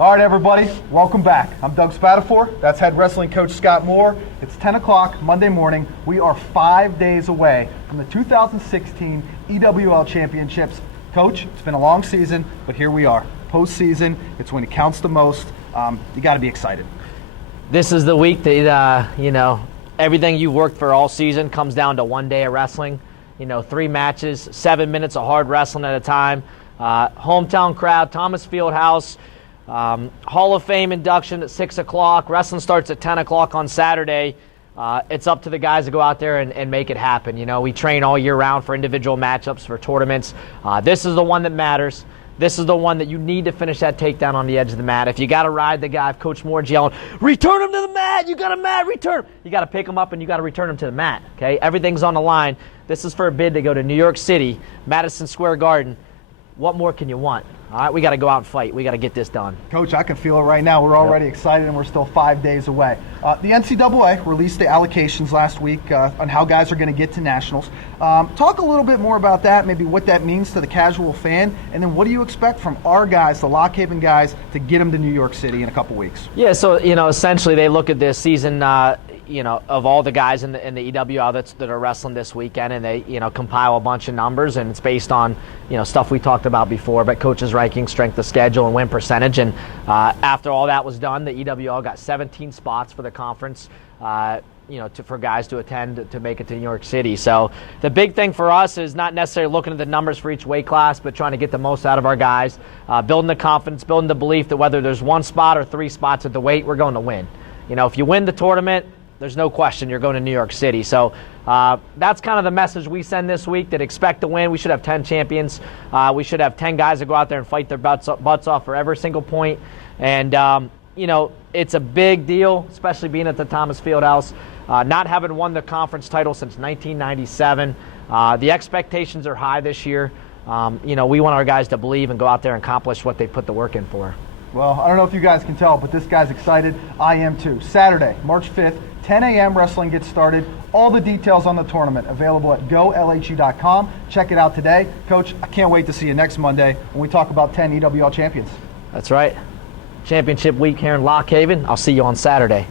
All right, everybody, welcome back. I'm Doug Spatafor. That's head wrestling coach Scott Moore. It's 10 o'clock Monday morning. We are 5 days away from the 2016 EWL Championships. Coach, it's been a long season, but here we are. Postseason, it's when it counts the most. You got to be excited. This is the week that, everything you've worked for all season comes down to one day of wrestling. 3 matches, 7 minutes of hard wrestling at a time. Hometown crowd, Thomas Fieldhouse. Hall of Fame induction at 6 o'clock. Wrestling starts at 10 o'clock on Saturday. It's up to the guys to go out there and make it happen. We train all year round for individual matchups, for tournaments. This is the one that matters. This is the one that you need to finish that takedown on the edge of the mat. If you got to ride the guy, if Coach Moore's yelling, return him to the mat, you got a mat, return him. You got to pick him up and you got to return him to the mat, okay? Everything's on the line. This is for a bid to go to New York City, Madison Square Garden. What more can you want? All right, we got to go out and fight. We got to get this done. Coach, I can feel it right now. We're already excited, and we're still 5 days away. The NCAA released the allocations last week on how guys are going to get to nationals. Talk a little bit more about that, maybe what that means to the casual fan, and then what do you expect from our guys, the Lock Haven guys, to get them to New York City in a couple weeks? Yeah, so, essentially they look at this season, of all the guys in the EWL that are wrestling this weekend, and they, compile a bunch of numbers, and it's based on, stuff we talked about before, but coaches' ranking, strength of schedule, and win percentage. And after all that was done, the EWL got 17 spots for the conference, for guys to attend to make it to New York City. So the big thing for us is not necessarily looking at the numbers for each weight class, but trying to get the most out of our guys, building the confidence, building the belief that whether there's 1 spot or 3 spots at the weight, we're going to win. If you win the tournament, there's no question you're going to New York City. So that's kind of the message we send this week, that expect to win. We should have 10 champions. We should have 10 guys that go out there and fight their butts off for every single point. And, it's a big deal, especially being at the Thomas Fieldhouse, not having won the conference title since 1997. The expectations are high this year. We want our guys to believe and go out there and accomplish what they put the work in for. Well, I don't know if you guys can tell, but this guy's excited. I am too. Saturday, March 5th, 10 a.m. wrestling gets started. All the details on the tournament available at golhu.com. Check it out today. Coach, I can't wait to see you next Monday when we talk about 10 EWL champions. That's right. Championship week here in Lock Haven. I'll see you on Saturday.